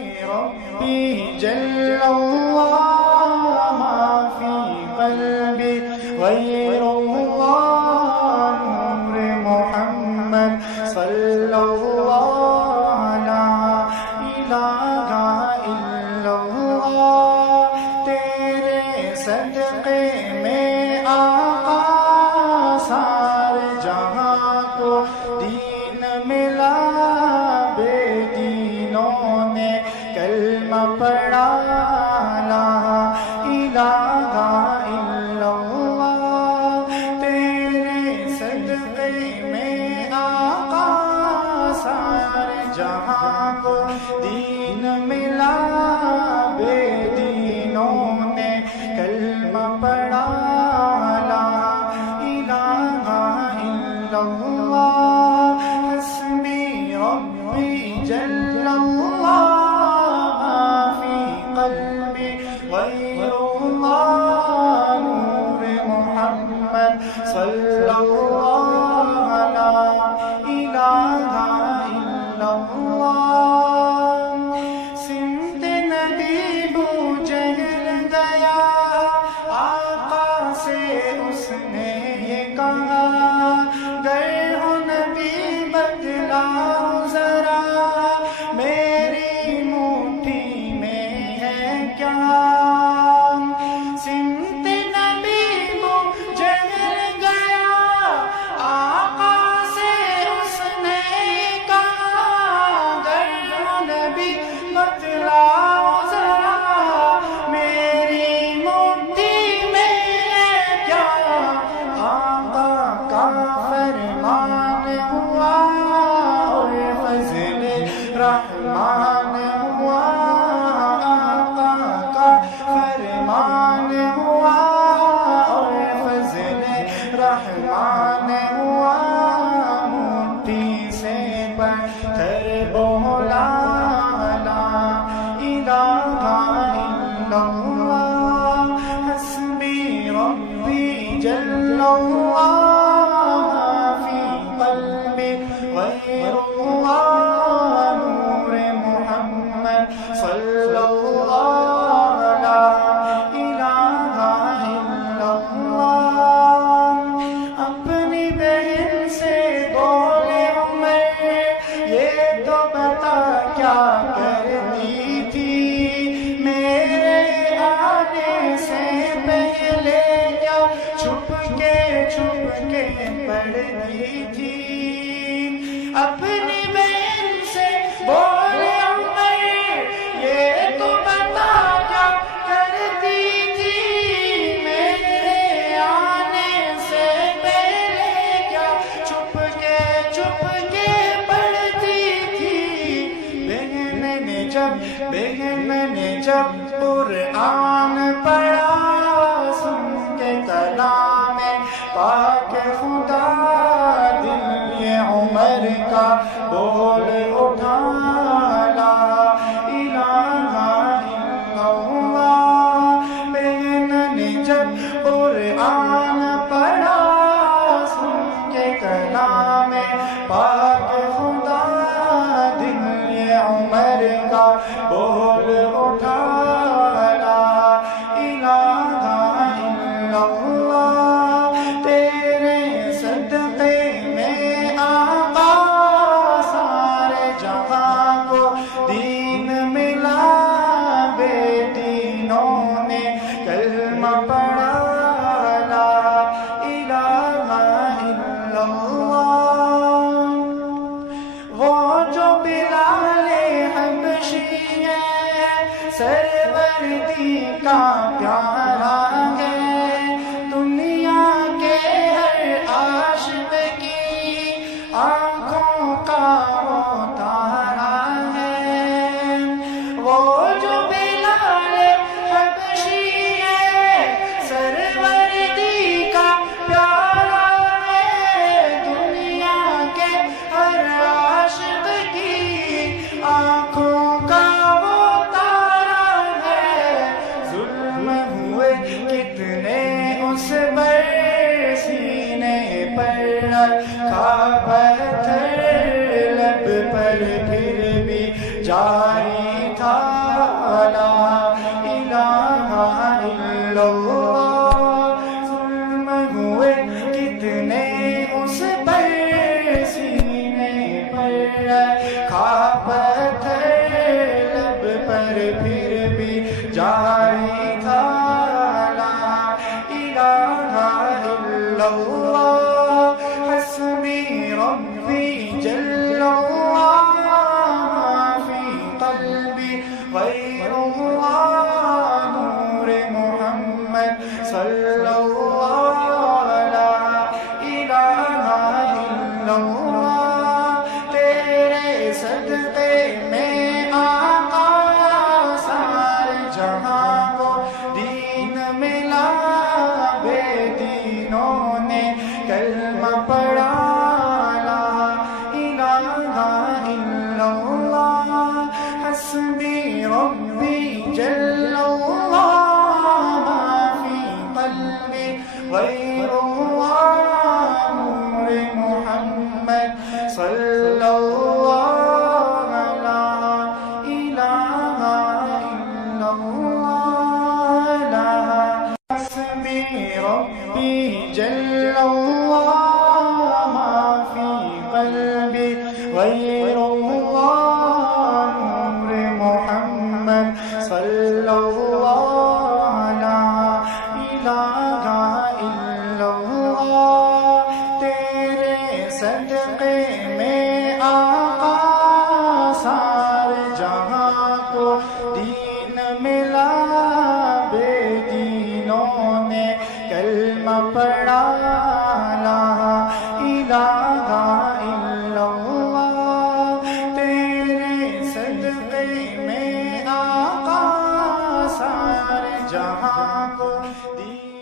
ربی جل اللہ ما فی قلبی غیر اللہ نور محمد صلی اللہ لا الہ الا اللہ تیرے صدقے میں آقا سارے جہاں کو دین ملا بے دینوں نے کلمہ پڑھا لا الہ الا اللہ تیرے صدقے میں آقا سارے جہاں کو دین ملا بے دینوں نے کلمہ پڑھا لا الہ الا اللہ حسبی ربی جل اللہ فی قلبی غیر اللہ نور محمد صلی اللہ لا الہ الا اللہ سمت نبی بو جہل گیا آقا سے اس نے یہ کہا گر ہو نبی بدلاؤ ذرا میری مٹھی میں ہے کیا سمت نبی بو جہل گیا آقا سے اس نے کہا گر ہو نبی بدلاؤ ذرا میری مٹھی میں ہے کیا آقا کا فرمان ہوا اور فضل رحمان ہوا آقا کا فرمان ہوا اور فضل رحمان ہوا مٹھی سے پتھر بولا لا الہ الا اللہ حسبی ربی جل اللہ فی قلبی غیر اللہ نور محمد صلی اللہ لا الہ الا اللہ اپنی بہن سے بولے عمر یہ تو بتا کیا کرتی تھی میرے آنے سے پہلے کیا چھپ کے پڑھتی تھی اپنی بہن سے بولے عمر یہ تو بتا کیا کرتی تھی میرے آنے سے پہلے کیا چھپ کے پڑھتی تھی بہن نے جب قرآن پڑھا سن کے کلام پاک خدا دل یہ عمر کا بول اٹھا لا الہ الا اللہ بہن نے جب قرآن پڑھا سن کے کلام پاک خدا دل یہ عمر کا بول اٹھا لا الہ الا اللہ تیرے صدقے میں آقا سارے جہاں کو دین ملا بے دینوں نے کلمہ پڑھا لا الہ الا اللہ وہ جو بلال حبشی ہے سروردی کا پیارا ہے دنیا کے ہر عاشق کی آنکھوں کا وہ تارا ہے وہ جو بلال حبشی ہے سروردی کا پیارا ہے دنیا کے ہر عاشق کی آنکھوں کا وہ تارا ہے ظلم ہوئے جاری تھا لا الہ الا اللہ ظلم ہوئے کتنے اس پر سینے پر کھا پتھر لب پر پھر بھی جاری تھا لا الہ الا اللہ حسبی ربی جل اللہ ما فی قلبی غیر اللہ نور محمد صلی اللہ لا الہ الا اللہ تیرے صدقے میں آقا سارے جہاں کو دین ملا بے دینوں نے کلمہ پڑھا لا الہ الا اللہ حسبی ربی جل اللہ ما فی قلبی غیر اللہ نور محمد صلی اللہ لا الہ الا اللہ لا حسبی ربی جل اللہ ما فی قلبی غیر اللہ نور محمد صلی اللہ لا الہ الا اللہ تیرے صدقے میں آقا سارے جہاں کو دین ملا بے دینوں نے کلمہ پڑھا لا الہ الا اللہ تیرے صدقے میں آقا سارے جہاں کو دین